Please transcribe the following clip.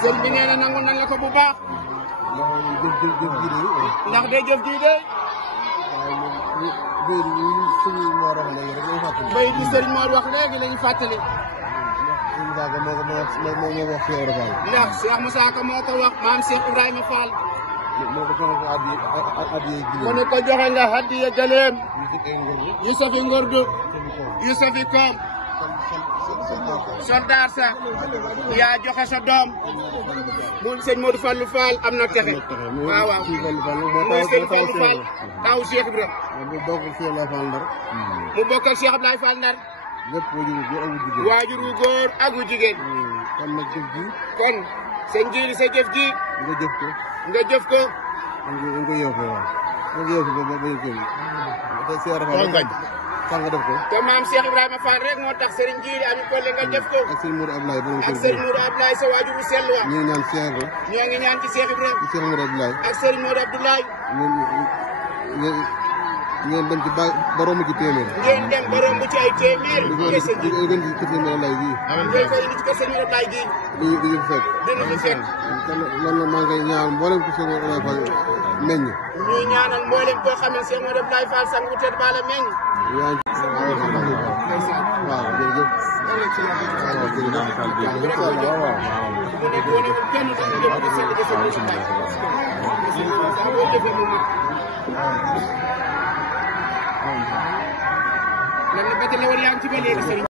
sëñ bi nee na nangu nañ la ko bu baax. ndax day jëf ji de. bay bi sëriñ Mor wax léegi lañu fàttali. ndax Cheikh Moussa Ka moo ko wax maam Cheikh Ibrahima Fall. kon ko joxe nga hadiya gëléem. yu safi ngordu. yu safi koom. soldaar sa yaa joxe sa doom. muy sëñ Modou Fallou Fall am na texe. waaw waaw muy sëñ Fallou Fall taw Cheikh Ibrahima. mu bokkal Cheikh Abdoulaye Fall Ndar. waajur wu góor ak wu jigéen. kon nag jëf ji. kon sëñ Jili sa jëf ji. nga jëf ko. nga jëf ko. nga yeew ko waaw. nga yeew ko ba ba kii. nga def ko. te maam Cheikh Ibrahima Fall rek moo tax Serigne Jili Ami Collé nga def ko. ak Serigne Modou Abdoulaye borom ak Serigne Modou Abdoulaye sa waajur wu sell wa. ñu ngi ñaan Cheikh Ibrahima. ñoo ngi ñaan ci Cheikh Ibrahima. ci Serigne Modou Abdoulaye. ak Serigne Modou Abdoulaye. ngeen dem ci ba romb ci téeméer. ngeen dem ba romb ci ay téeméer. ngeen ci kër Serigne Modou Abdoulaye gii. ngeen koy indi ci kër Serigne Modou Abdoulaye gii. di ñu fekk. dina fi fekk. kon loolu maa ngi ñaan mboolem ko Serigne Modou Abdoulaye Fall meññ. ñuy ñaanal mboolem koo xam ne Serigne Modou Abdoulaye Fall sang wu tedd ba la meññ. waaw jërëjëf. mu nekk wane wu kenn sax jëm di sell di sell di boo defee mu mat. lan la bëgg la war yaa ngi ci ba léegi